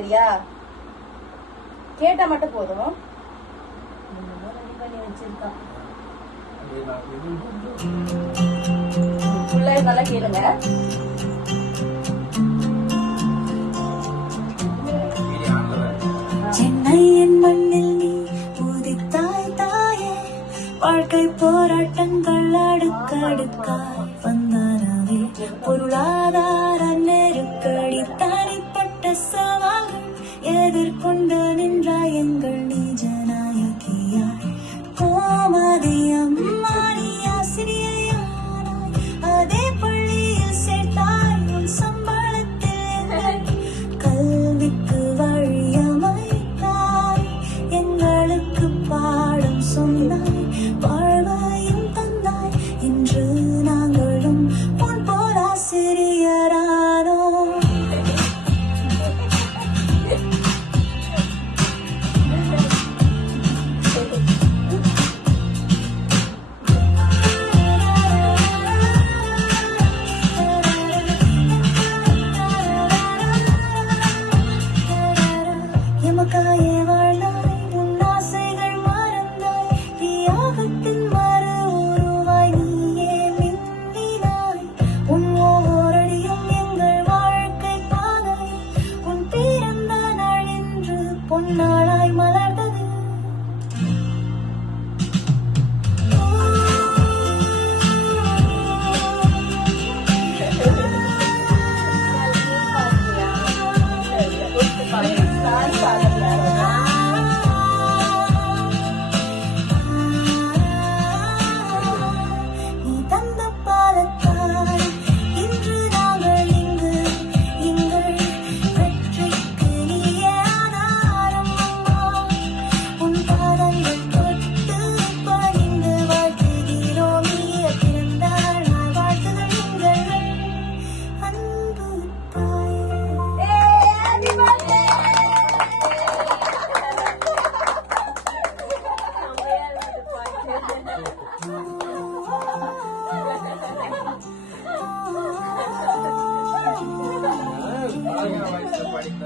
சரியா? கேட்டா மட்டும் போதும். ரெடி பண்ணி வச்சிருக்கான். ஃபுல்லா நல்லா கேளுங்க. சென்னையின் மண்ணில் நீ உதித்தாய் தாயே, வாழ்க்கை போராட்டங்கள் அடுக்கடுக்காய் வந்தனவே, பொருளாதார நெருக்கடி தனிப்பட்ட சவால்கள் எதிர்கொண்டு நின்றாய் எங்கள் நீஜ நாயகியாய். கோமதி அம்மா நீ ஆசிரியையானாய், அதே பள்ளியில் சேர்த்தாய் உன் சம்பளத்தில் கல்விக்கு வழியமைத்தாய், எங்களுக்கு பாடம் சொன்னாய், வாழ்வையும் தந்தாய். இன்று நாங்களும் உன் போல் ஆசிரியரானோம். எமக்காயே வாழ்ந்தாய், உன் ஆசைகள் மறந்தாய், தியாகத்தின் மறு உருவாய் நீயே மின்னினாய். உன் ஓரடியும் எங்கள் வாழ்க்கை பாதை, உன் பிறந்த நாள் என்று பொன்னாளாய் மலர்ந்தது. நீ தந்த பாலத்தால் இன்று நாங்கள் இங்கு, எங்கள் வெற்றிக்கு நீயே ஆதாரம். உன் பாதங்கள் தொட்டு பணிந்து வாழ்த்துகிறோம். நீய பிறந்தாள் நாள் வாழ்த்துகள் எங்கள் அன்பு தாயே. படிக்க